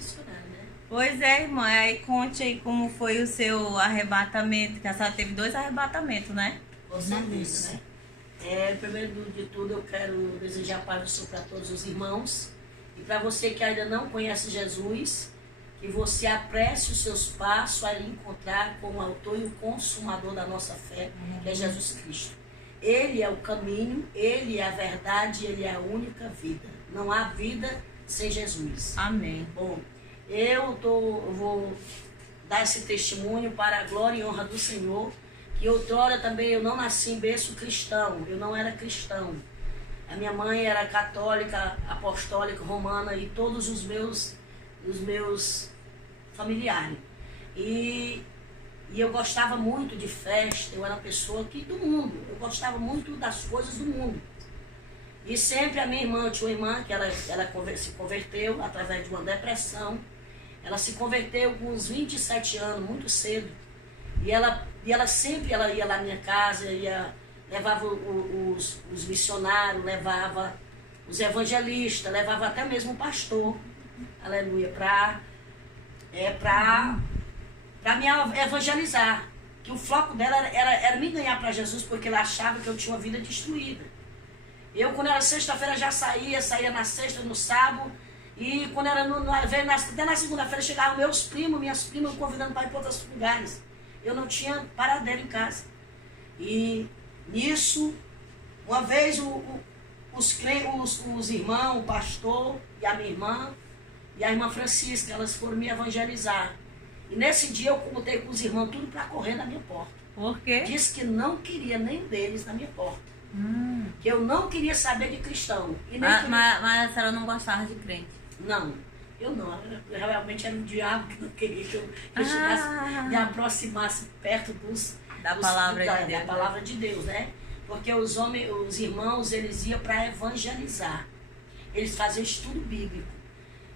missionária, né? Pois é, irmã. Aí conte aí como foi o seu arrebatamento, que a senhora teve 2 arrebatamentos, né? Com certeza, né? Primeiro de tudo, eu quero desejar a paz do Senhor para todos os irmãos. E para você que ainda não conhece Jesus, que você apresse os seus passos a encontrar com o autor e o consumador da nossa fé, que é Jesus Cristo. Ele é o caminho, Ele é a verdade, Ele é a única vida. Não há vida sem Jesus. Amém. Bom, eu vou dar esse testemunho para a glória e honra do Senhor, que outrora também eu não nasci em berço cristão, eu não era cristão. A minha mãe era católica, apostólica, romana e todos os meus familiares. E eu gostava muito de festa, eu era uma pessoa do mundo, eu gostava muito das coisas do mundo. E sempre a minha irmã, eu tinha uma irmã que ela se converteu através de uma depressão. Ela se converteu com uns 27 anos, muito cedo. E ela sempre ia lá na minha casa, levava os missionários, levava os evangelistas, levava até mesmo o pastor, aleluia, para me evangelizar. Que o foco dela era me ganhar para Jesus, porque ela achava que eu tinha uma vida destruída. Eu, quando era sexta-feira, já saía na sexta, no sábado, e quando era até na segunda-feira, chegavam minhas primas, convidando para ir para outros lugares. Eu não tinha paradeiro em casa. E nisso, uma vez os irmãos, o pastor e a minha irmã, e a irmã Francisca, elas foram me evangelizar. E nesse dia eu contei com os irmãos tudo para correr na minha porta. Por quê? Disse que não queria nenhum deles na minha porta. Que eu não queria saber de cristão. E nem mas a senhora não gostava de crente? Não, eu não. Eu realmente era um diabo que não queria que eu chegasse, me aproximasse perto da palavra de Deus. Da palavra de Deus, né? Porque os irmãos, eles iam para evangelizar. Eles faziam estudo bíblico.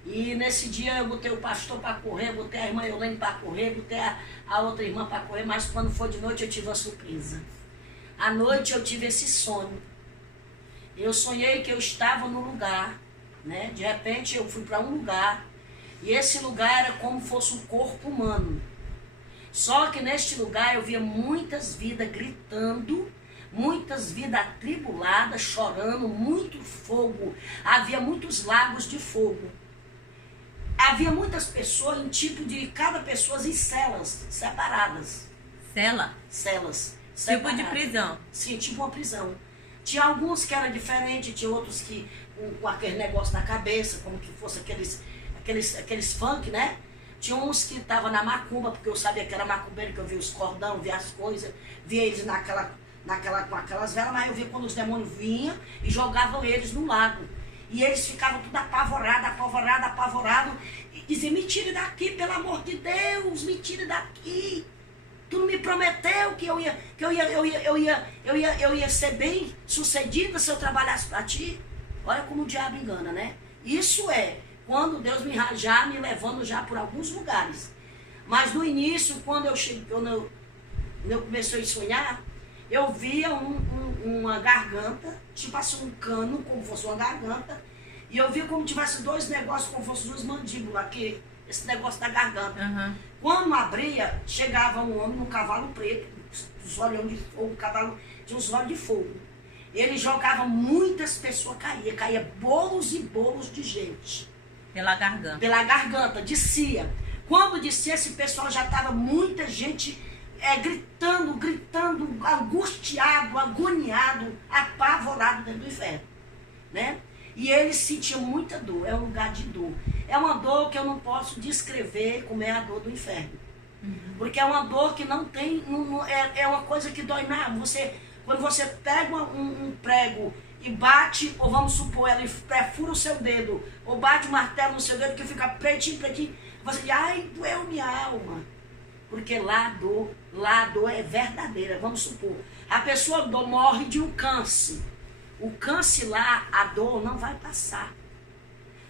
E nesse dia eu botei o pastor para correr, botei a irmã Eulene para correr, botei a outra irmã para correr, mas quando foi de noite eu tive uma surpresa. À noite eu tive esse sonho. Eu sonhei que eu estava num lugar, né? De repente eu fui para um lugar, e esse lugar era como se fosse um corpo humano. Só que neste lugar eu via muitas vidas gritando, muitas vidas atribuladas, chorando, muito fogo. Havia muitos lagos de fogo. Havia muitas pessoas em tipo de cada pessoa em celas separadas. Celas. Tipo de prisão. Sim, tipo uma prisão. Tinha alguns que eram diferentes, tinha outros que com aquele negócio na cabeça, como que fosse aqueles funk, né? Tinha uns que estavam na macumba, porque eu sabia que era macumbeiro, que eu via os cordão, via as coisas, via eles com aquelas velas, mas eu via quando os demônios vinham e jogavam eles no lago. E eles ficavam tudo apavorado, e diziam, me tire daqui, pelo amor de Deus, me tire daqui. Tu não me prometeu que eu ia ser bem sucedida se eu trabalhasse para ti? Olha como o diabo engana, né? Isso é quando Deus já me levando já por alguns lugares. Mas no início, quando eu comecei a sonhar, eu via uma garganta, tipo assim um cano, como fosse uma garganta, e eu via como tivesse 2 negócios, como fossem 2 mandíbulas aqui, esse negócio da garganta. Uhum. Quando abria, chegava um homem num cavalo preto, os olhos de fogo, o cavalo tinha os olhos de fogo. Ele jogava, muitas pessoas caía bolos e bolos de gente. Pela garganta, descia. Quando descia, esse pessoal já estava muita gente gritando, angustiado, agoniado, apavorado dentro do inferno, né? E eles sentiam muita dor, é um lugar de dor. É uma dor que eu não posso descrever como é a dor do inferno. Porque é uma dor que não tem, é uma coisa que dói na alma. Quando você pega um prego e bate, ou vamos supor, ela perfura o seu dedo, ou bate o martelo no seu dedo que fica pretinho, você diz, ai, doeu minha alma. Porque lá a dor é verdadeira. Vamos supor, a pessoa morre de um câncer. O câncer lá, a dor não vai passar.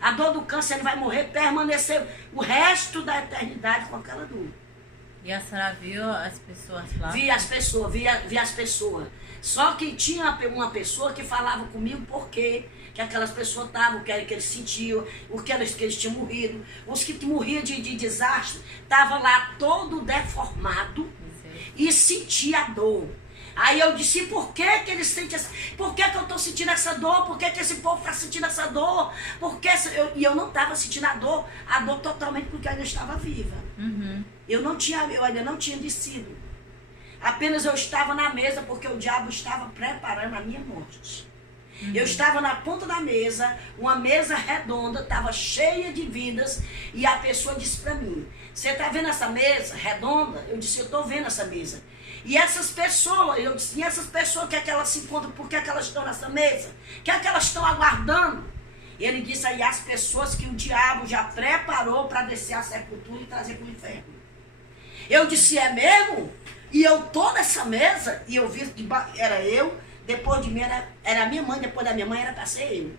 A dor do câncer, ele vai morrer, permanecer o resto da eternidade com aquela dor. E a senhora viu as pessoas lá? Vi as pessoas. Só que tinha uma pessoa que falava comigo porque que aquelas pessoas estavam, o que eles sentiam, o que eles tinham morrido. Os que morriam de desastre, estavam lá todo deformado e sentia a dor. Aí eu disse, por que eles sentem essa... Por que eu estou sentindo essa dor? Por que esse povo está sentindo essa dor? E eu não estava sentindo a dor totalmente porque eu ainda estava viva. Eu ainda não tinha descido. Apenas eu estava na mesa porque o diabo estava preparando a minha morte. Eu estava na ponta da mesa, uma mesa redonda, estava cheia de vidas, e a pessoa disse para mim, você está vendo essa mesa redonda? Eu disse, eu estou vendo essa mesa. E essas pessoas, eu disse, e essas pessoas, o que é que elas se encontram, por que é que elas estão nessa mesa? O que é que elas estão aguardando? Ele disse aí, as pessoas que o diabo já preparou para descer à sepultura e trazer para o inferno. Eu disse, é mesmo? E eu tô nessa mesa, e eu vi que era eu, depois de mim era a minha mãe, depois da minha mãe era para ser eu.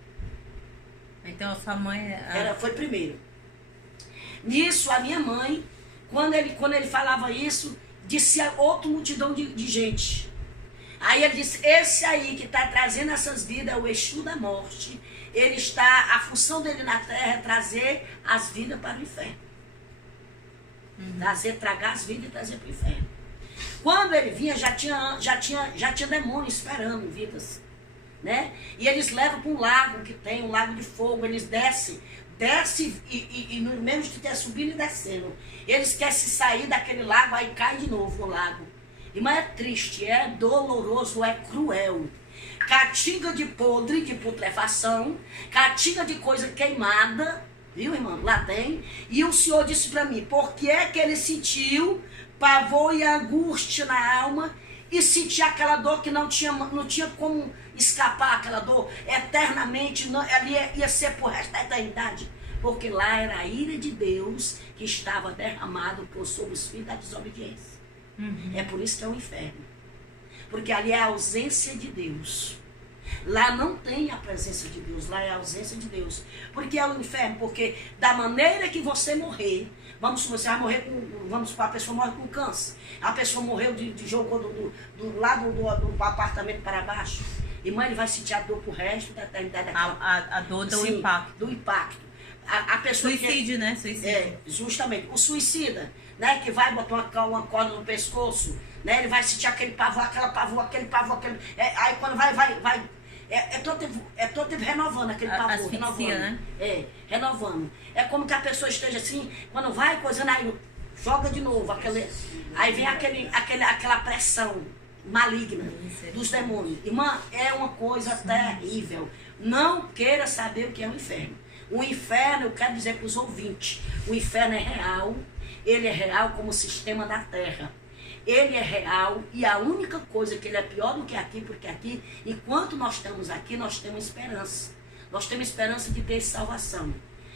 Então a sua mãe... Foi primeiro. Nisso, a minha mãe, quando ele falava isso, disse a outra multidão de gente. Aí ele disse, esse aí que está trazendo essas vidas é o Exu da morte. A função dele na terra é trazer as vidas para o inferno. Tragar as vidas e trazer para o inferno. Quando ele vinha, já tinha demônio esperando vidas, né? E eles levam para um lago que tem, um lago de fogo, eles descem e no mesmo de ter subindo e descendo. Eles querem se sair daquele lago, aí cai de novo no lago. Irmã, é triste, é doloroso, é cruel. Catinga de podre, de putrefação, catinga de coisa queimada, viu, irmão? Lá tem. E o Senhor disse para mim, por que é que ele sentiu pavor e angústia na alma e sentia aquela dor que não tinha como escapar, aquela dor eternamente, ali ia ser por resto da eternidade, porque lá era a ira de Deus que estava derramado sobre os filhos da desobediência. É por isso que é o inferno, porque ali é a ausência de Deus. Lá não tem a presença de Deus, lá é a ausência de Deus. Porque é o inferno, porque da maneira que você morrer, você vai morrer a pessoa morre com câncer. A pessoa morreu jogou do lado do apartamento para baixo. Irmã, ele vai sentir a dor pro resto da eternidade. A dor do impacto. Do impacto. A pessoa suicídio, né? Suicídio. Justamente. O suicida, né? Que vai botar uma corda no pescoço, né? Ele vai sentir aquele pavor, aí quando vai. É todo tempo renovando aquele pavor. Asfixia, renovando. Né? Renovando. É como que a pessoa esteja assim, quando vai coisando, aí joga de novo. Aí vem aquela pressão maligna dos demônios. Irmã, é uma coisa terrível. Não queira saber o que é o inferno. O inferno, eu quero dizer para os ouvintes, o inferno é real. Ele é real como o sistema da terra. Ele é real e a única coisa que ele é pior do que aqui, porque aqui, enquanto nós estamos aqui, nós temos esperança. Nós temos esperança de ter salvação.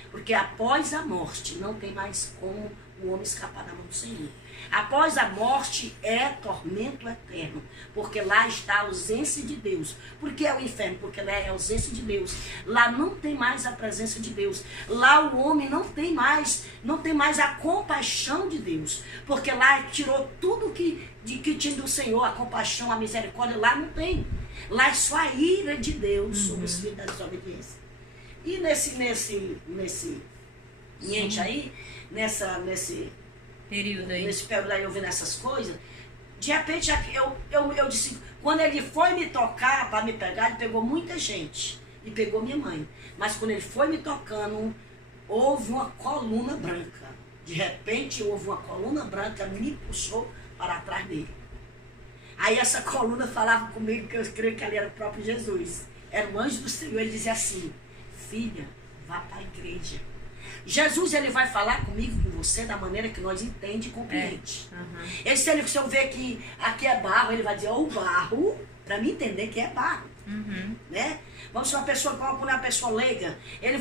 Porque após a morte, não tem mais como o homem escapar da mão do Senhor. Após a morte é tormento eterno, porque lá está a ausência de Deus. Por que é o inferno? Porque lá é a ausência de Deus. Lá não tem mais a presença de Deus. Lá o homem não tem mais a compaixão de Deus, porque lá tirou tudo que tinha do Senhor, a compaixão, a misericórdia. Lá não tem. Lá é só a ira de Deus sobre os filhos da desobediência. E nesse aí, nesse período aí, eu vendo essas coisas, de repente eu disse, quando ele foi me tocar para me pegar, ele pegou muita gente e pegou minha mãe. Mas quando ele foi me tocando, houve uma coluna branca. De repente houve uma coluna branca, me puxou para trás dele. Aí essa coluna falava comigo, que eu creio que ali era o próprio Jesus. Era um anjo do Senhor, ele dizia assim, filha, vá para a igreja. Jesus, ele vai falar comigo, com você, da maneira que nós entende e compreende. Se eu ver que aqui é barro, ele vai dizer, barro, para mim entender que é barro. Né? Vamos ser uma pessoa, quando uma pessoa leiga, ele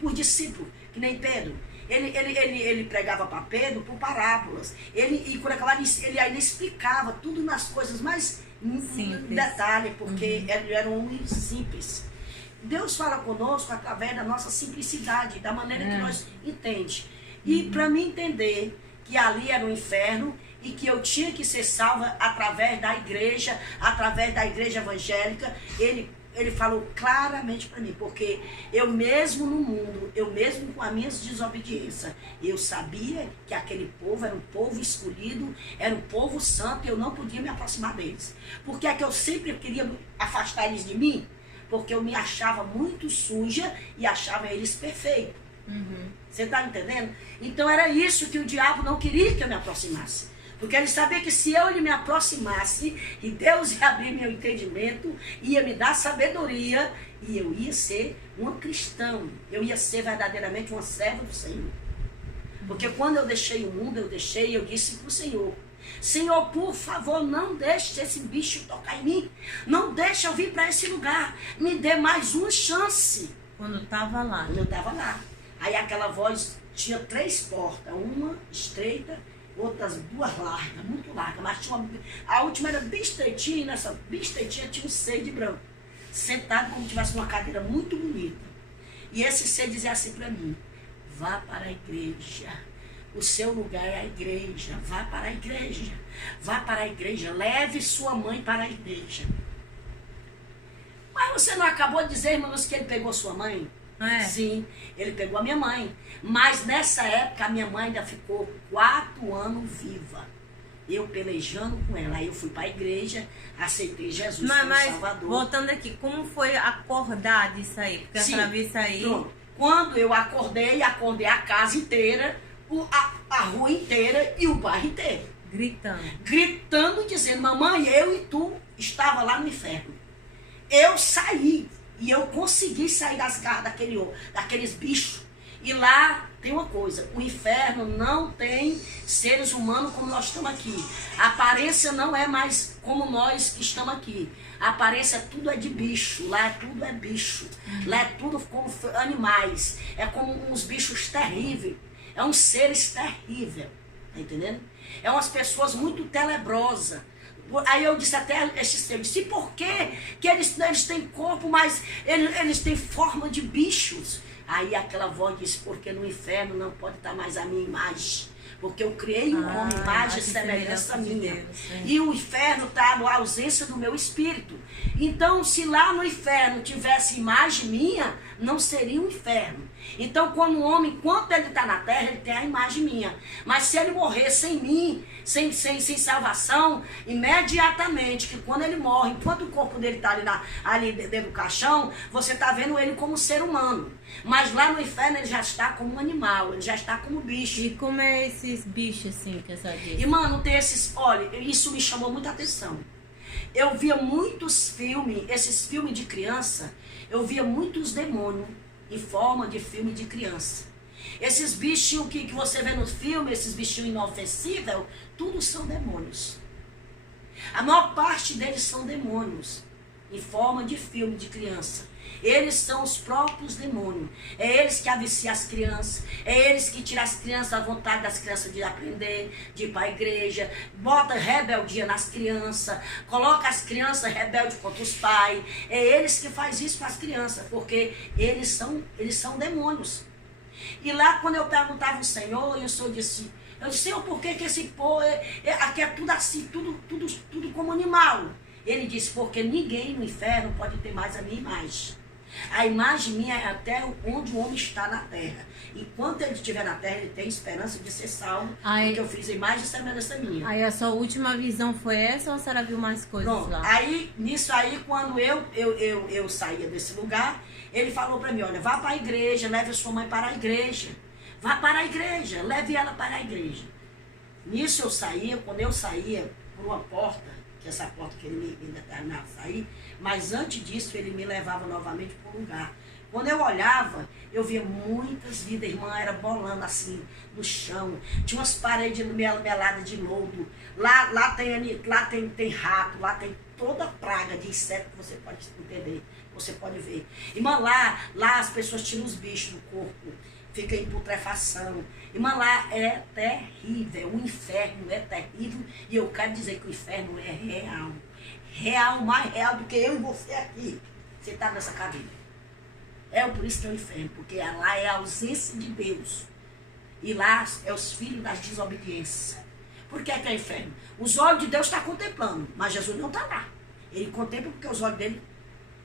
por discípulo, que nem Pedro. Ele pregava para Pedro por parábolas. E quando acabava, ele ainda explicava tudo nas coisas mais simples. Detalhe, porque ele era um homem simples. Deus fala conosco através da nossa simplicidade, da maneira que nós entendemos. E para mim entender que ali era o inferno e que eu tinha que ser salva através da igreja evangélica, ele ele falou claramente para mim, porque eu mesmo no mundo, eu mesmo com as minhas desobediências, eu sabia que aquele povo era um povo escolhido, era um povo santo, e eu não podia me aproximar deles. Porque é que eu sempre queria afastar eles de mim? Porque eu me achava muito suja e achava eles perfeitos. Você está entendendo? Então era isso que o diabo não queria que eu me aproximasse. Porque ele sabia que se ele me aproximasse, e Deus ia abrir meu entendimento, ia me dar sabedoria, e eu ia ser uma cristã. Eu ia ser verdadeiramente uma serva do Senhor. Porque quando eu deixei o mundo, eu disse para o Senhor, Senhor, por favor, não deixe esse bicho tocar em mim. Não deixe eu vir para esse lugar. Me dê mais uma chance. Quando eu estava lá. Quando eu estava lá. Aí aquela voz tinha 3 portas, uma estreita, outras 2 largas, muito largas, mas tinha a última era bem estreitinha, e nessa bem estreitinha tinha um ser de branco, sentado como se tivesse uma cadeira muito bonita. E esse ser dizia assim para mim, vá para a igreja, o seu lugar é a igreja, vá para a igreja, vá para a igreja, leve sua mãe para a igreja. Mas você não acabou de dizer, irmãos, que ele pegou sua mãe? É. Sim, ele pegou a minha mãe. Mas nessa época a minha mãe ainda ficou 4 anos viva. Eu pelejando com ela. Aí eu fui para a igreja, aceitei Jesus como Salvador. Voltando aqui, como foi acordar disso aí? Porque Sim, a senhora viu isso aí. Pronto. Quando eu acordei a casa inteira, a rua inteira e o bairro inteiro. Gritando. Gritando, dizendo, mamãe, eu e tu estava lá no inferno. Eu saí. E eu consegui sair das garras daqueles bichos. E lá tem uma coisa, o inferno não tem seres humanos como nós estamos aqui. A aparência não é mais como nós que estamos aqui. A aparência tudo é de bicho, lá tudo é bicho. Lá é tudo como animais. É como uns bichos terríveis. É uns seres terríveis. Tá entendendo? É umas pessoas muito tenebrosas. Aí eu disse até esse ser, eu disse, e por que eles têm corpo, mas eles têm forma de bichos? Aí aquela voz disse, porque no inferno não pode estar mais a minha imagem. Porque eu criei um homem, imagem e semelhança minha. Deus, e o inferno está na ausência do meu espírito. Então, se lá no inferno tivesse imagem minha, não seria um inferno. Então, quando o homem, enquanto ele está na terra, ele tem a imagem minha. Mas se ele morrer sem mim, sem salvação, imediatamente, que quando ele morre, enquanto o corpo dele está ali dentro do caixão, você está vendo ele como ser humano. Mas lá no inferno ele já está como um animal, ele já está como bicho. E como é esses bichos assim que essa diz? E mano, tem esses, olha, isso me chamou muita atenção. Eu via muitos filmes, esses filmes de criança, eu via muitos demônios em forma de filme de criança. Esses bichinhos que você vê no filme, esses bichinhos inofensíveis, tudo são demônios. A maior parte deles são demônios, em forma de filme de criança. Eles são os próprios demônios. É eles que aviciam as crianças. É eles que tiram as crianças a vontade das crianças de aprender, de ir para a igreja. Bota rebeldia nas crianças. Coloca as crianças rebeldes contra os pais. É eles que fazem isso com as crianças. Porque eles são demônios. E lá quando eu perguntava ao Senhor, e o Senhor disse, eu disse, Senhor, por que esse povo, aqui é tudo assim, tudo como animal? Ele disse, porque ninguém no inferno pode ter mais a minha imagem. A imagem minha é até onde o homem está na terra. Enquanto ele estiver na terra, ele tem esperança de ser salvo, porque eu fiz a imagem e semelhança minha. Aí a sua última visão foi essa ou a senhora viu mais coisas Pronto. lá? Aí, nisso aí, quando eu saía desse lugar, ele falou para mim, olha, vá para a igreja, leve a sua mãe para a igreja. Vá para a igreja, leve ela para a igreja. Nisso eu saía, quando eu saía por uma porta, que essa porta que ele me determinava a sair, mas antes disso ele me levava novamente para um lugar. Quando eu olhava, eu via muitas vidas, irmã, era bolando assim, no chão. Tinha umas paredes meladas de lodo. Lá tem rato, lá tem toda praga de inseto que você pode entender, você pode ver. Irmã, lá as pessoas tiram os bichos do corpo, fica em putrefação. Irmã, lá é terrível, o inferno é terrível, e eu quero dizer que o inferno é real. Real, mais real do que eu e você aqui, sentado nessa cadeira. É por isso que é o inferno, porque lá é a ausência de Deus. E lá é os filhos das desobediências. Por que é inferno? Os olhos de Deus estão contemplando, mas Jesus não está lá. Ele contempla porque os olhos dele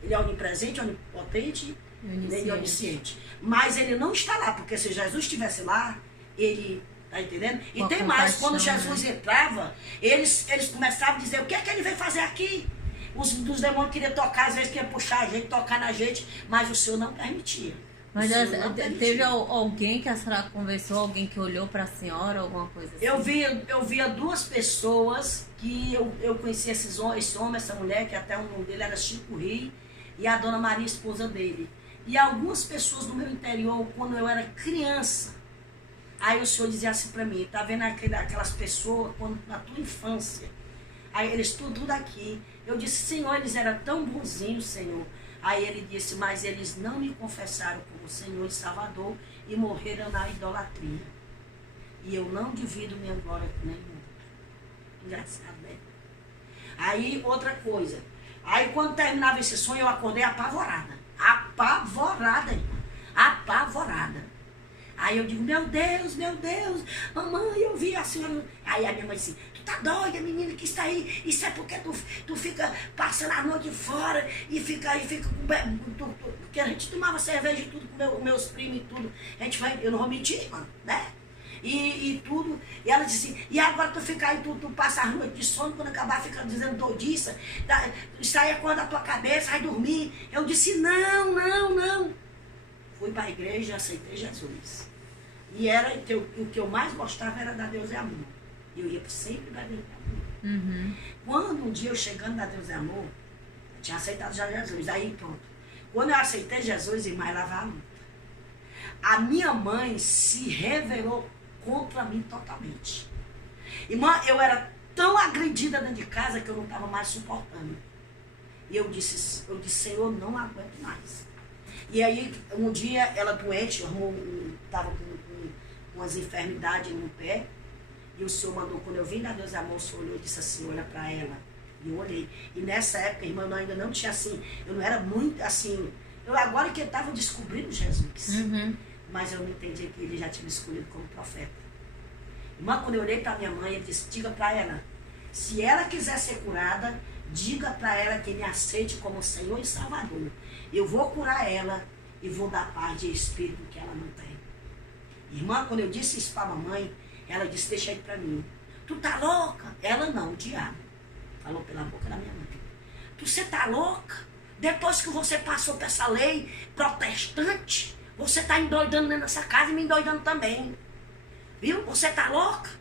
Ele é onipresente, onipotente e onisciente. Mas ele não está lá, porque se Jesus estivesse lá, ele... Tá entendendo? E tem mais, quando Jesus entrava, eles começavam a dizer, o que é que ele veio fazer aqui? Os demônios queriam tocar, às vezes queriam puxar a gente, tocar na gente, mas o Senhor não permitia. Mas teve alguém que a senhora conversou, alguém que olhou para a senhora, alguma coisa assim? Eu via duas pessoas que eu conhecia esse homem, essa mulher, que até o nome dele era Chico Rio, e a Dona Maria, esposa dele. E algumas pessoas do meu interior, quando eu era criança, aí o Senhor dizia assim para mim, tá vendo aquelas pessoas quando, na tua infância? Aí eles tudo aqui. Eu disse, Senhor, eles eram tão bonzinhos, Senhor. Aí ele disse, mas eles não me confessaram como Senhor e Salvador e morreram na idolatria. E eu não divido minha glória com nenhum. Engraçado, né? Aí outra coisa. Aí quando terminava esse sonho, eu acordei apavorada. Apavorada, irmã. Apavorada. Aí eu digo, meu Deus, mamãe, eu vi a senhora. Aí a minha mãe disse, tu tá doida, menina, que isso aí, isso é porque tu fica passando a noite fora e fica com... Porque a gente tomava cerveja e tudo com meus primos e tudo. A gente vai, eu não vou mentir, mano, né? E tudo. E ela disse, e agora tu fica aí, tu passa a noite de sono, quando acabar fica dizendo doidiça, isso aí é quando a tua cabeça vai dormir. Eu disse, não. Fui para a igreja e aceitei Jesus. E o que eu mais gostava era da Deus é Amor. E eu ia sempre da Deus é Amor. Uhum. Quando um dia eu chegando da Deus é Amor, eu tinha aceitado já Jesus. Aí pronto. Quando eu aceitei Jesus, irmã, ela vai a luta. A minha mãe se revelou contra mim totalmente. Irmã, eu era tão agredida dentro de casa que eu não estava mais suportando. E eu disse, Senhor, não aguento mais. E aí, um dia, ela doente, estava com umas enfermidades no pé, e o Senhor mandou, quando eu vim da Deus Amor, o Senhor olhou e disse assim, olha para ela. E eu olhei. E nessa época, irmã, eu ainda não tinha assim, eu não era muito assim, agora que eu estava descobrindo Jesus, mas eu não entendi que ele já tinha me escolhido como profeta. Irmã, quando eu olhei para minha mãe, eu disse, diga para ela, se ela quiser ser curada, diga para ela que me aceite como Senhor e Salvador. Eu vou curar ela e vou dar paz de espírito que ela não tem. Irmã, quando eu disse isso para a mamãe, ela disse, deixa aí para mim. Tu tá louca? Ela não, o diabo. Falou pela boca da minha mãe. Você tá louca? Depois que você passou por essa lei protestante, você tá endoidando dentro dessa casa e me endoidando também. Viu? Você tá louca?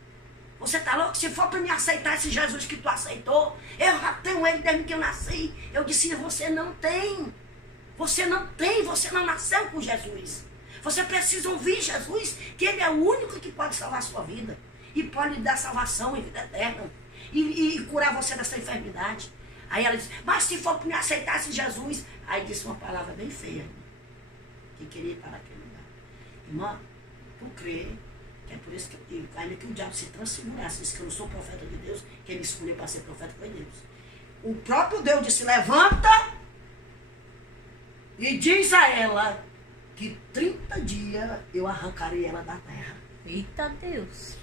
Você tá louco? Se for para me aceitar esse Jesus que tu aceitou, eu já tenho ele desde que eu nasci. Eu disse, você não tem. Você não tem, você não nasceu com Jesus. Você precisa ouvir Jesus, que ele é o único que pode salvar a sua vida. E pode lhe dar salvação e vida eterna. E curar você dessa enfermidade. Aí ela disse, mas se for para me aceitar esse Jesus... Aí disse uma palavra bem feia. Que queria estar naquele lugar. Irmã, tu crê, que é por isso que eu digo, ainda que o diabo se transfigurasse, disse que eu não sou profeta de Deus, quem me escolheu para ser profeta foi Deus. O próprio Deus disse, levanta... E diz a ela que 30 dias eu arrancarei ela da terra. Eita Deus.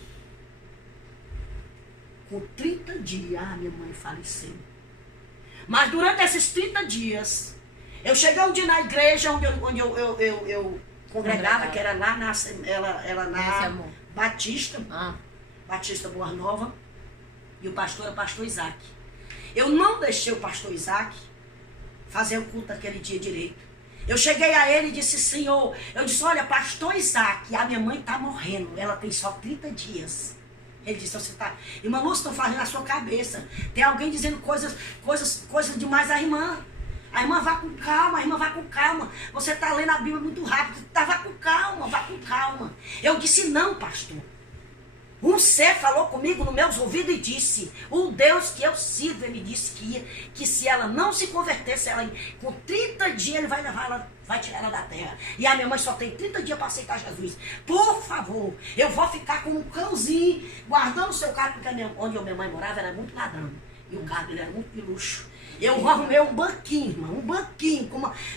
Com 30 dias, minha mãe faleceu. Mas durante esses 30 dias, eu cheguei um dia na igreja onde eu congregava, que era lá na Batista, Batista Boa Nova, e o pastor era o pastor Isaac. Eu não deixei o pastor Isaac fazer o culto daquele dia direito. Eu cheguei a ele e disse, Senhor, eu disse, olha, pastor Isaac, a minha mãe está morrendo, ela tem só 30 dias. Ele disse, você está... Irmã Lúcia, estão fazendo na sua cabeça. Tem alguém dizendo coisas demais à irmã. A irmã vá com calma, a irmã vá com calma. Você está lendo a Bíblia muito rápido. Tá, vá com calma, vá com calma. Eu disse, não, pastor. Um ser falou comigo nos meus ouvidos e disse, o Deus que eu sirvo, ele disse que se ela não se convertesse, ela, com 30 dias ele vai levar ela, vai tirar ela da terra. E a minha mãe só tem 30 dias para aceitar Jesus. Por favor, eu vou ficar como um cãozinho, guardando o seu carro, porque onde a minha mãe morava era muito ladrão. E o carro dele era muito de luxo. Eu arrumei um banquinho, irmão, um banquinho.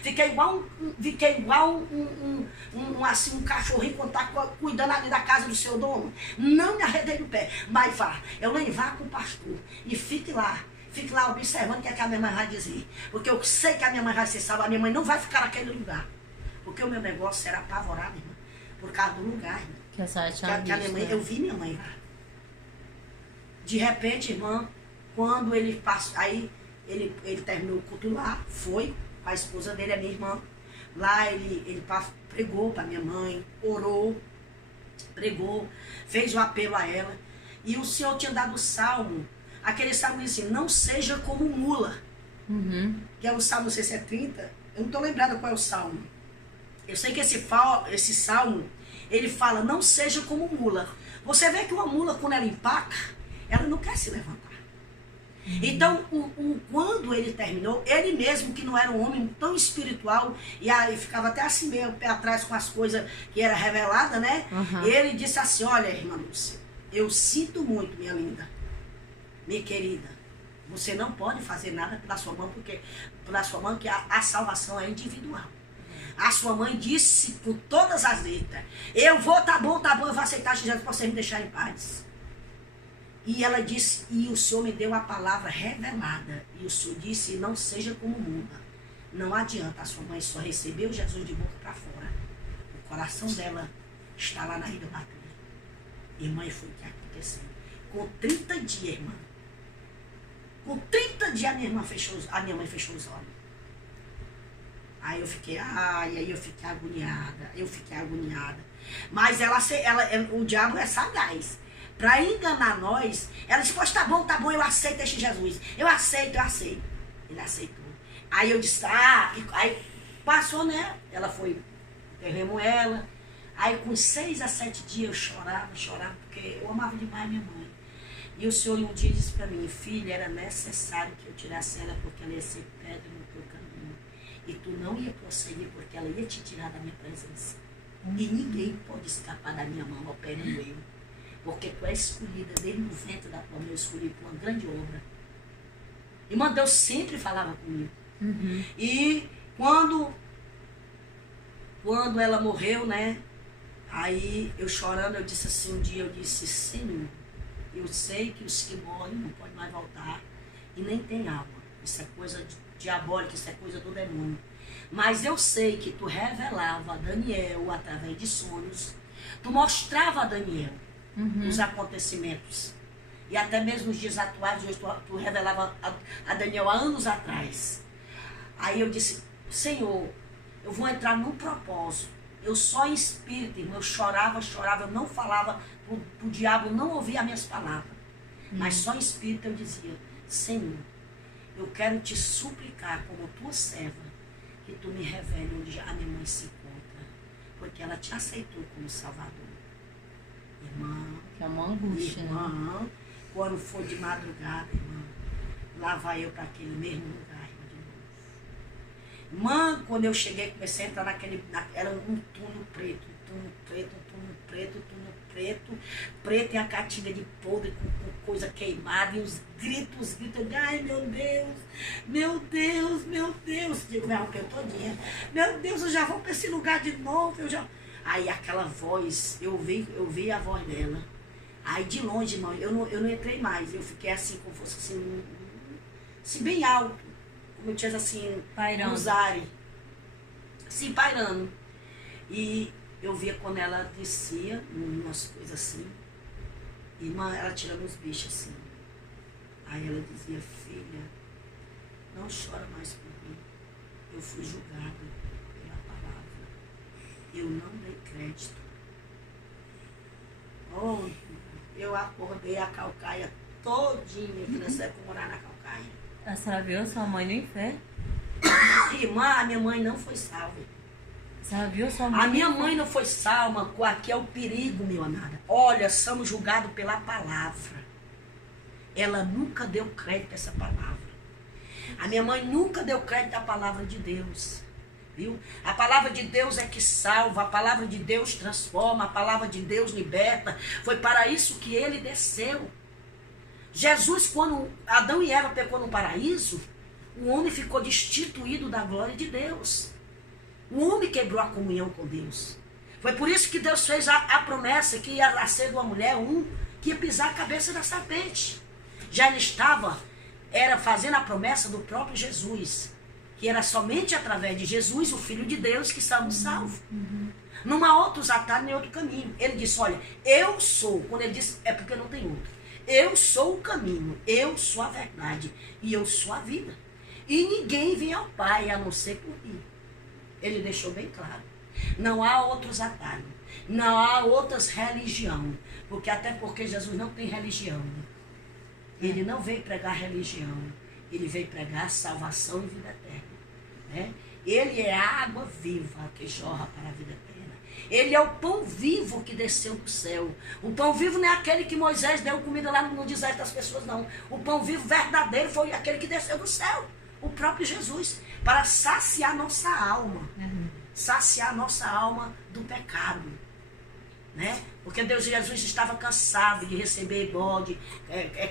Fiquei igual um cachorrinho quando tá cuidando ali da casa do seu dono. Não me arredei do pé. Mas vá, eu nem vá com o pastor. E fique lá. fique lá observando o que, é que a minha mãe vai dizer. Porque eu sei que a minha mãe vai ser salva, a minha mãe não vai ficar naquele lugar. Porque o meu negócio era apavorado, irmã, por causa do lugar, irmã. Que a senhora Que tinha a minha visto, mãe, né? eu vi minha mãe lá. De repente, irmã, quando ele passou, aí ele terminou o culto lá, foi com a esposa dele, a minha irmã. Lá ele pregou para minha mãe, orou, pregou, fez o apelo a ela. E o Senhor tinha dado o salmo, aquele salmo diz assim, não seja como mula. Uhum. Que é o salmo, não sei se é 30, eu não estou lembrada qual é o salmo. Eu sei que esse salmo, ele fala, não seja como mula. Você vê que uma mula, quando ela empaca, ela não quer se levantar. Então, quando ele terminou, ele mesmo, que não era um homem tão espiritual, e aí ficava até assim meio pé atrás com as coisas que era revelada, né? Uhum. Ele disse assim, olha, irmã Lúcia, eu sinto muito, minha linda, minha querida, você não pode fazer nada pela sua mãe, porque pela sua mãe que a salvação é individual. A sua mãe disse por todas as letras, eu vou, tá bom, eu vou aceitar Jesus para você me deixar em paz. E ela disse, e o Senhor me deu a palavra revelada. E o Senhor disse, não seja como muda. Não adianta, a sua mãe só recebeu Jesus de boca para fora. O coração dela está lá na idolatria. Irmã, e foi o que aconteceu. Com 30 dias, irmã. Com 30 dias a minha mãe fechou os olhos. Aí eu fiquei, aí eu fiquei agoniada. Mas o diabo é sagaz. Para enganar nós, ela disse, pois tá bom, eu aceito este Jesus. Eu aceito. Ele aceitou. Aí eu disse, aí passou, né? Ela foi, enterramos ela. Aí com 6 a 7 dias eu chorava, porque eu amava demais minha mãe. E o Senhor um dia disse para mim, filha, era necessário que eu tirasse ela, porque ela ia ser pedra no teu caminho. E tu não ia prosseguir, porque ela ia te tirar da minha presença. E ninguém pode escapar da minha mão, operando eu. Porque tu é escolhida desde o ventre da tua mãe, eu escolhi por uma grande obra. Irmã, Deus sempre falava comigo. Uhum. E quando ela morreu, né? Aí eu chorando, eu disse assim, um dia eu disse, Senhor, eu sei que os que morrem não podem mais voltar e nem tem alma. Isso é coisa diabólica, isso é coisa do demônio. Mas eu sei que tu revelava a Daniel através de sonhos, tu mostrava a Daniel os acontecimentos. E até mesmo nos dias atuais, hoje tu revelava a Daniel há anos atrás. Aí eu disse, Senhor, eu vou entrar num propósito. Eu só em espírito, irmão, eu chorava, eu não falava, o diabo não ouvia as minhas palavras. Mas só em espírito eu dizia, Senhor, eu quero te suplicar como tua serva, que tu me revele onde a minha mãe se encontra. Porque ela te aceitou como Salvador. Irmã, Que é uma angústia, né? irmã, quando for de madrugada, irmã, lá vai eu para aquele mesmo lugar, irmã, de novo. Irmã, quando eu cheguei, comecei a entrar era um túnel preto, preto e a caatinga de podre com coisa queimada e os gritos, ai meu Deus, digo, me arrupei todinha, meu Deus, eu já vou para esse lugar de novo, Aí aquela voz, eu vi a voz dela. Aí de longe, irmão, eu não entrei mais. Eu fiquei assim, como fosse assim bem alto. Como eu tinha assim, Pairando. nos ares. Assim, pairando. E eu via quando ela descia, umas coisas assim. Irmã, ela tirando os bichos assim. Aí ela dizia, filha, não chora mais por mim. Eu fui julgada pela palavra. Eu não dei crédito. Oh, eu acordei a calcaia todinha, que nessa época eu morar na calcaia. A senhora viu sua mãe no inferno? Irmã, a minha mãe não foi salva. A senhora viu sua mãe? A minha mãe não foi salva, aqui é o perigo, meu amada. Olha, somos julgados pela palavra. Ela nunca deu crédito a essa palavra. A minha mãe nunca deu crédito à palavra de Deus. Viu? A palavra de Deus é que salva, a palavra de Deus transforma, a palavra de Deus liberta. Foi para isso que ele desceu. Jesus, quando Adão e Eva pecou no paraíso, o homem ficou destituído da glória de Deus. O homem quebrou a comunhão com Deus. Foi por isso que Deus fez a promessa que ia nascer de uma mulher, que ia pisar a cabeça da serpente. Já ele estava era fazendo a promessa do próprio Jesus, que era somente através de Jesus, o Filho de Deus, que estamos salvos. Não há outros atalhos nem outro caminho. Ele disse, olha, eu sou. Quando ele disse, é porque não tem outro. Eu sou o caminho, eu sou a verdade e eu sou a vida. E ninguém vem ao Pai a não ser por mim. Ele deixou bem claro. Não há outros atalhos. Não há outras religiões. Até porque Jesus não tem religião. Ele não veio pregar religião. Ele veio pregar salvação e vida eterna. Né? Ele é a água viva que jorra para a vida eterna. Ele é o pão vivo que desceu do céu. O pão vivo não é aquele que Moisés deu comida lá no deserto das pessoas, não. O pão vivo verdadeiro foi aquele que desceu do céu. O próprio Jesus. Para saciar nossa alma. Saciar nossa alma do pecado. Né? Porque Deus Jesus estava cansado de receber bode,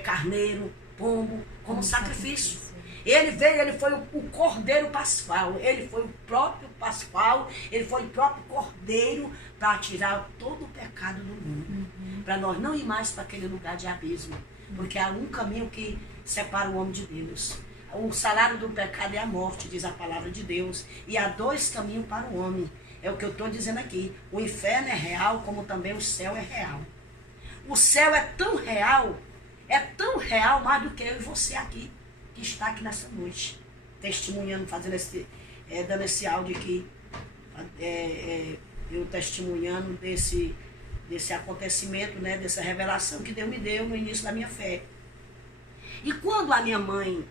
carneiro, pombo, como sacrifício. Ele veio, ele foi o cordeiro pascual, ele foi o próprio pascual, ele foi o próprio cordeiro para tirar todo o pecado do mundo. Para nós não ir mais para aquele lugar de abismo. Porque há um caminho que separa o homem de Deus. O salário do pecado é a morte, diz a palavra de Deus. E há dois caminhos para o homem. É o que eu estou dizendo aqui. O inferno é real, como também o céu é real. O céu é tão real mais do que eu e você aqui, que está aqui nessa noite, testemunhando, fazendo dando esse áudio aqui, eu testemunhando desse acontecimento, né, dessa revelação que Deus me deu no início da minha fé. E quando a minha mãe,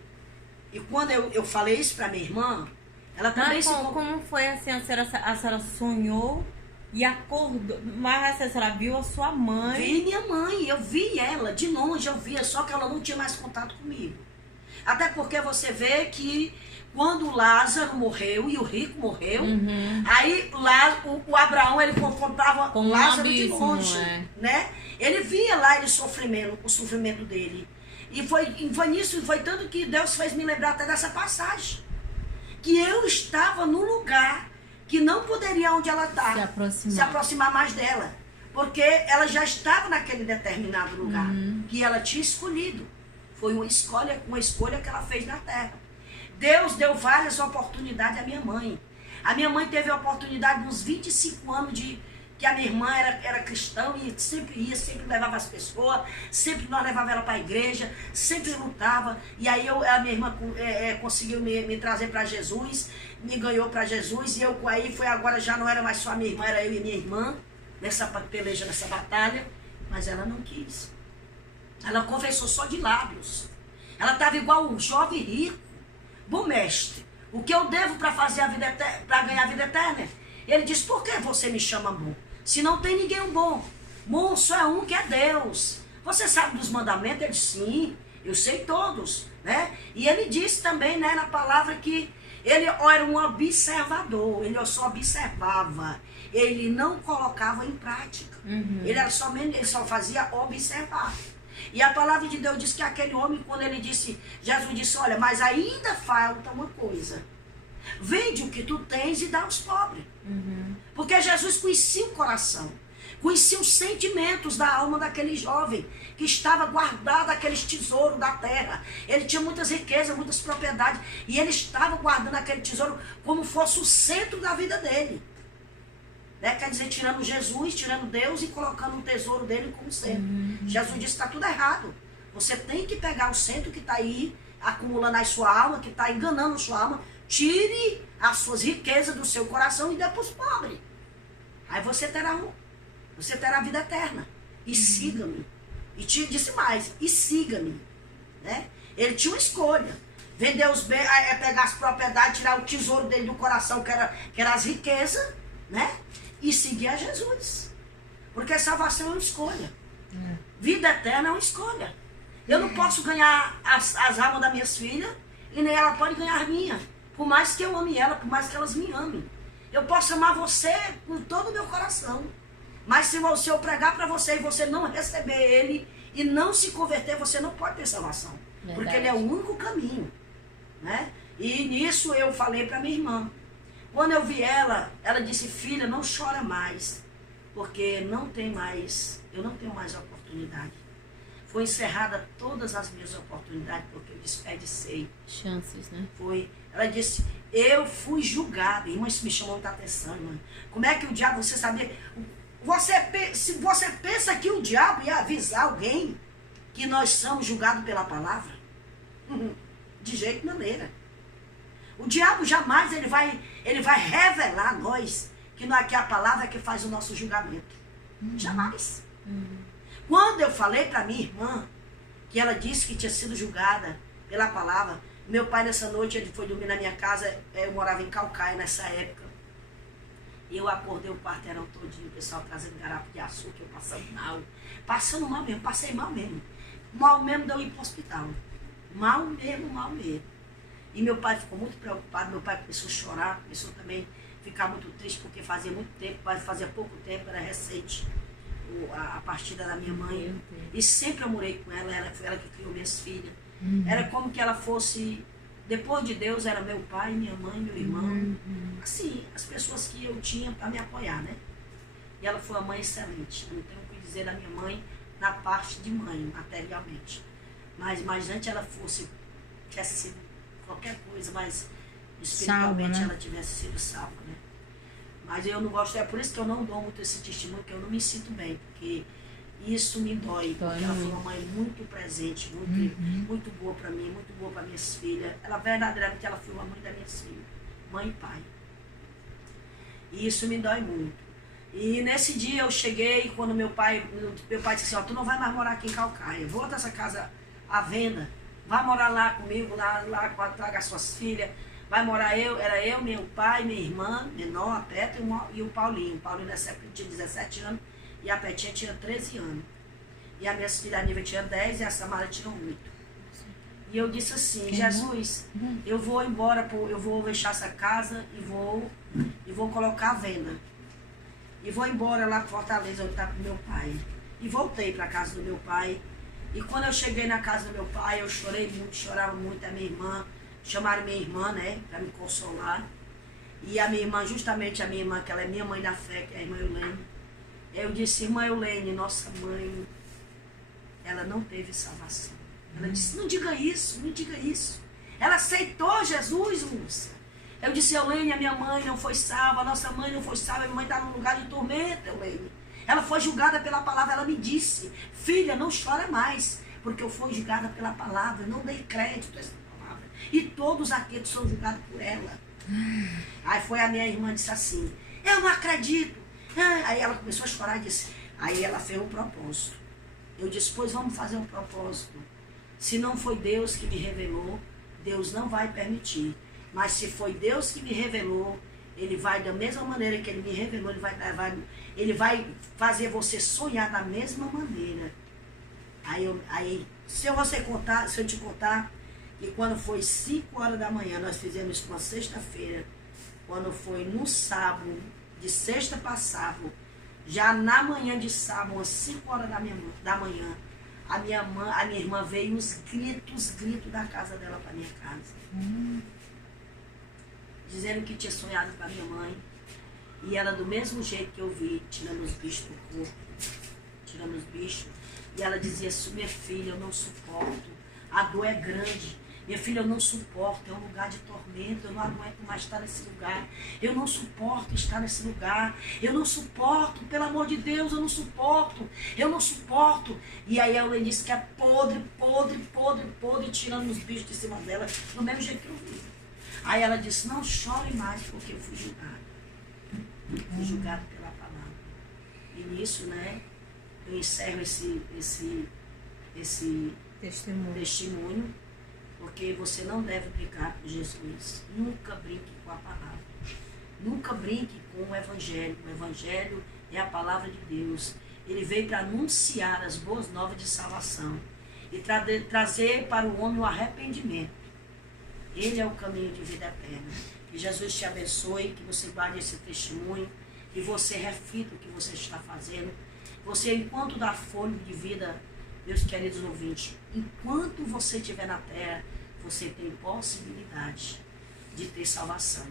eu falei isso para minha irmã, ela também como foi assim, a senhora sonhou e acordou, mas a senhora viu a sua mãe? Vi minha mãe, eu vi ela, de longe eu via, só que ela não tinha mais contato comigo. Até porque você vê que quando Lázaro morreu e o rico morreu, aí o Abraão, ele confrontava com Lázaro abismo, de longe, né? Ele via lá o sofrimento dele. E foi nisso, foi tanto que Deus fez me lembrar até dessa passagem. Que eu estava num lugar que não poderia onde ela está se aproximar mais dela. Porque ela já estava naquele determinado lugar que ela tinha escolhido. Foi uma escolha que ela fez na terra. Deus deu várias oportunidades à minha mãe. A minha mãe teve a oportunidade uns 25 anos que a minha irmã era cristã e sempre ia, sempre levava as pessoas, sempre nós levava ela para a igreja, sempre lutava. E aí a minha irmã conseguiu me trazer para Jesus, me ganhou para Jesus. E agora já não era mais só a minha irmã, era eu e minha irmã, nessa peleja, nessa batalha. Mas ela não quis. Ela confessou só de lábios. Ela estava igual um jovem rico. Bom mestre, o que eu devo para fazer para ganhar a vida eterna? Ele disse, por que você me chama bom? Se não tem ninguém bom. Bom só é um que é Deus. Você sabe dos mandamentos? Ele disse, sim, eu sei todos. Né? E ele disse também, né, na palavra que ele era um observador. Ele só observava. Ele não colocava em prática. Ele só fazia observar. E a palavra de Deus diz que aquele homem, quando Jesus disse, olha, mas ainda falta uma coisa. Vende o que tu tens e dá aos pobres. Porque Jesus conhecia o coração, conhecia os sentimentos da alma daquele jovem que estava guardado aqueles tesouros da terra. Ele tinha muitas riquezas, muitas propriedades, e ele estava guardando aquele tesouro como fosse o centro da vida dele. Né? Quer dizer, tirando Jesus, tirando Deus e colocando o tesouro dele como centro. Jesus disse, está tudo errado. Você tem que pegar o centro que está aí, acumulando a sua alma, que está enganando a sua alma. Tire as suas riquezas do seu coração e dê para os pobres. Aí você terá a vida eterna. E siga-me. E disse mais, e siga-me. Né? Ele tinha uma escolha. Vender os bens, pegar as propriedades, tirar o tesouro dele do coração, que era as riquezas, né? E seguir a Jesus. Porque salvação é uma escolha. Vida eterna é uma escolha. Eu não posso ganhar as almas das minhas filhas e nem ela pode ganhar a minha. Por mais que eu ame ela, por mais que elas me amem. Eu posso amar você com todo o meu coração. Mas se eu pregar para você e você não receber ele e não se converter, você não pode ter salvação. Verdade. Porque ele é o único caminho. Né? E nisso eu falei para minha irmã. Quando eu vi ela disse, filha, não chora mais, porque eu não tenho mais oportunidade. Foi encerrada todas as minhas oportunidades, porque eu desperdicei. Chances, né? Foi. Ela disse, eu fui julgada. Irmã, isso me chamou muita atenção, irmã. Como é que o diabo, você sabia? Se você pensa que o diabo ia avisar alguém que nós somos julgados pela palavra? De jeito maneira. O diabo jamais ele vai revelar a nós que não é que a palavra que faz o nosso julgamento. Jamais. Quando eu falei para minha irmã que ela disse que tinha sido julgada pela palavra, meu pai nessa noite ele foi dormir na minha casa, eu morava em Calcaia nessa época. E eu acordei o quarteirão todinho, o pessoal trazendo garapo de açúcar, eu passando mal. Passando mal mesmo, passei mal mesmo. Mal mesmo de eu ir para o hospital. Mal mesmo, mal mesmo. E meu pai ficou muito preocupado, meu pai começou a chorar, começou também a ficar muito triste, porque fazia muito tempo, fazia pouco tempo, era recente a partida da minha mãe. E sempre eu morei com ela, foi ela que criou minhas filhas. Era como que ela fosse, depois de Deus, era meu pai, minha mãe, meu irmão. Assim, as pessoas que eu tinha para me apoiar, né? E ela foi uma mãe excelente. Eu não tenho o que dizer da minha mãe na parte de mãe, materialmente. Mas antes ela tivesse sido qualquer coisa, mas espiritualmente salva, né? ela tivesse sido salva, né? Mas eu não gosto, é por isso que eu não dou muito esse testemunho, porque eu não me sinto bem, porque isso me dói, porque ela foi uma mãe muito presente, muito boa para mim, muito boa para minhas filhas. Ela verdadeiramente ela foi uma mãe das minhas filhas, mãe e pai. E isso me dói muito. E nesse dia eu cheguei, quando meu pai disse assim, ó, tu não vai mais morar aqui em Calcaia, volta essa casa à venda, vai morar lá comigo, lá traga as suas filhas. Vai morar era eu, meu pai, minha irmã, menor, a Petra e o Paulinho. O Paulinho nessa época tinha 17 anos e a Petinha tinha 13 anos. E a minha filha, a Nívia, tinha 10 e a Samara tinha 8. E eu disse assim, Jesus, eu vou embora, eu vou fechar essa casa e vou colocar a venda. E vou embora lá para Fortaleza, onde está com meu pai. E voltei para a casa do meu pai. E quando eu cheguei na casa do meu pai, eu chorei muito, chorava muito, a minha irmã. Chamaram minha irmã, né, para me consolar. E a minha irmã, justamente a minha irmã, que ela é minha mãe da fé, que é a irmã Eulene. Eu disse, irmã Eulene, nossa mãe, ela não teve salvação. Ela disse, não diga isso, não diga isso. Ela aceitou Jesus, moça. Eu disse, Eulene, a minha mãe não foi salva, a nossa mãe não foi salva, a minha mãe está num lugar de tormento, Eulene. Ela foi julgada pela palavra, ela me disse, filha, não chora mais, porque eu fui julgada pela palavra, eu não dei crédito a essa palavra. E todos aqueles são julgados por ela. Aí foi a minha irmã, disse assim, eu não acredito. Aí ela começou a chorar e disse, aí ela fez um propósito. Eu disse, pois vamos fazer um propósito. Se não foi Deus que me revelou, Deus não vai permitir. Mas se foi Deus que me revelou, Ele vai, da mesma maneira que Ele me revelou, Ele vai fazer você sonhar da mesma maneira. Aí se eu te contar, que quando foi 5 horas da manhã, nós fizemos isso uma sexta-feira, quando foi no sábado, de sexta para sábado, já na manhã de sábado, às 5 horas da manhã, a minha irmã veio os gritos da casa dela para minha casa. Dizendo que tinha sonhado com a minha mãe. E ela, do mesmo jeito que eu vi, tirando os bichos do corpo, tirando os bichos. E ela dizia assim, minha filha, eu não suporto, a dor é grande. Minha filha, eu não suporto, é um lugar de tormento, eu não aguento mais estar nesse lugar. Eu não suporto estar nesse lugar. Eu não suporto, pelo amor de Deus, eu não suporto. Eu não suporto. E aí ela disse que é podre, tirando os bichos de cima dela, do mesmo jeito que eu vi. Aí ela disse, não chore mais, porque eu fui julgada. Fui julgada pela palavra. E nisso, né, eu encerro esse testemunho, porque você não deve brincar com Jesus. Nunca brinque com a palavra. Nunca brinque com o Evangelho. O Evangelho é a palavra de Deus. Ele veio para anunciar as boas novas de salvação e trazer para o homem o arrependimento. Ele é o caminho de vida eterna. Que Jesus te abençoe, que você guarde esse testemunho, que você reflita o que você está fazendo. Você, enquanto dá fôlego de vida, meus queridos ouvintes, enquanto você estiver na terra, você tem possibilidade de ter salvação.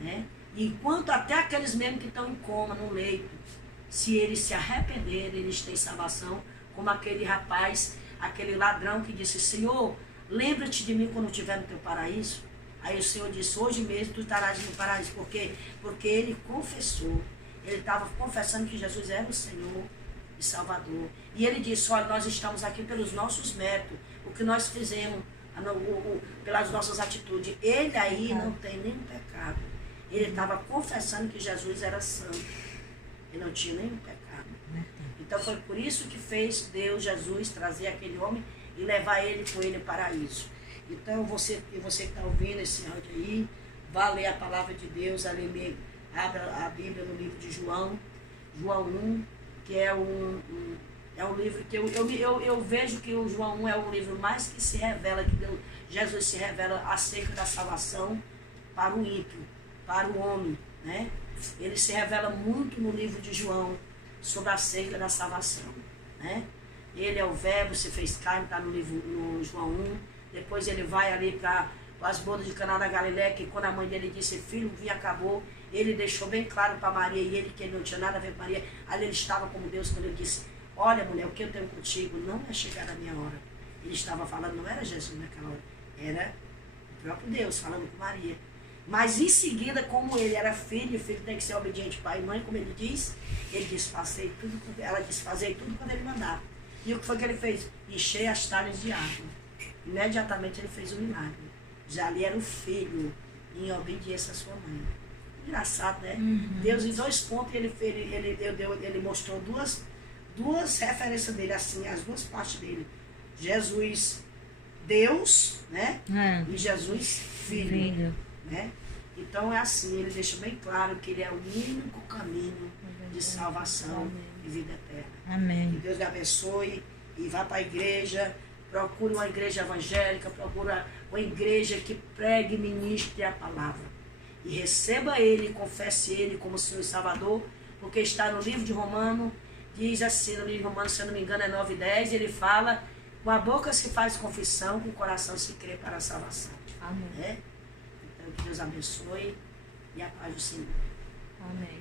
Né? Enquanto até aqueles mesmos que estão em coma, no leito, se eles se arrependerem, eles têm salvação, como aquele rapaz, aquele ladrão que disse, Senhor, lembra-te de mim quando estiver no teu paraíso. Aí o Senhor disse, hoje mesmo tu estarás no paraíso. Por quê? Porque ele confessou. Ele estava confessando que Jesus era o Senhor e Salvador. E ele disse, olha, nós estamos aqui pelos nossos méritos, o que nós fizemos, pelas nossas atitudes. Ele aí não tem nenhum pecado. Ele estava confessando que Jesus era santo. Ele não tinha nenhum pecado. Então foi por isso que fez Deus, Jesus, trazer aquele homem e levar ele com ele ao paraíso. Então você que está ouvindo esse áudio aí, vá ler a palavra de Deus, abra a Bíblia no livro de João 1, que é um livro que eu vejo que o João 1 é o livro mais que se revela, que Deus, Jesus se revela acerca da salvação para o ímpio, para o homem, né? Ele se revela muito no livro de João sobre acerca da salvação, né? Ele é o verbo, se fez carne, está no João 1. Depois ele vai ali para as bodas de Caná da Galileia, que quando a mãe dele disse, filho, o vinho acabou, ele deixou bem claro para Maria e ele que ele não tinha nada a ver com Maria. Ali ele estava como Deus quando ele disse, olha mulher, o que eu tenho contigo não é chegar a minha hora. Ele estava falando, não era Jesus naquela hora, era o próprio Deus falando com Maria. Mas em seguida, como ele era filho, o filho tem que ser obediente pai e mãe, como ele diz, ele disse, ela disse, fazei tudo quando ele mandava. E o que foi que ele fez? Encher as talhas de água. Imediatamente ele fez um milagre. Já ali era o filho em obediência à sua mãe. Engraçado, né? Deus em 2 pontos ele mostrou duas referências dele, assim, as duas partes dele. Jesus, Deus, né? E Jesus, filho. Né? Então é assim, ele deixa bem claro que ele é o único caminho de salvação e vida eterna. Amém. Que Deus lhe abençoe e vá para a igreja, procure uma igreja evangélica, procure uma igreja que pregue e ministre a palavra. E receba ele, confesse ele como Senhor e Salvador, porque está no livro de Romanos, diz assim, no livro de Romanos, se eu não me engano é 9:10, ele fala, com a boca se faz confissão, com o coração se crê para a salvação. Amém. Né? Então que Deus abençoe e a paz do Senhor. Amém.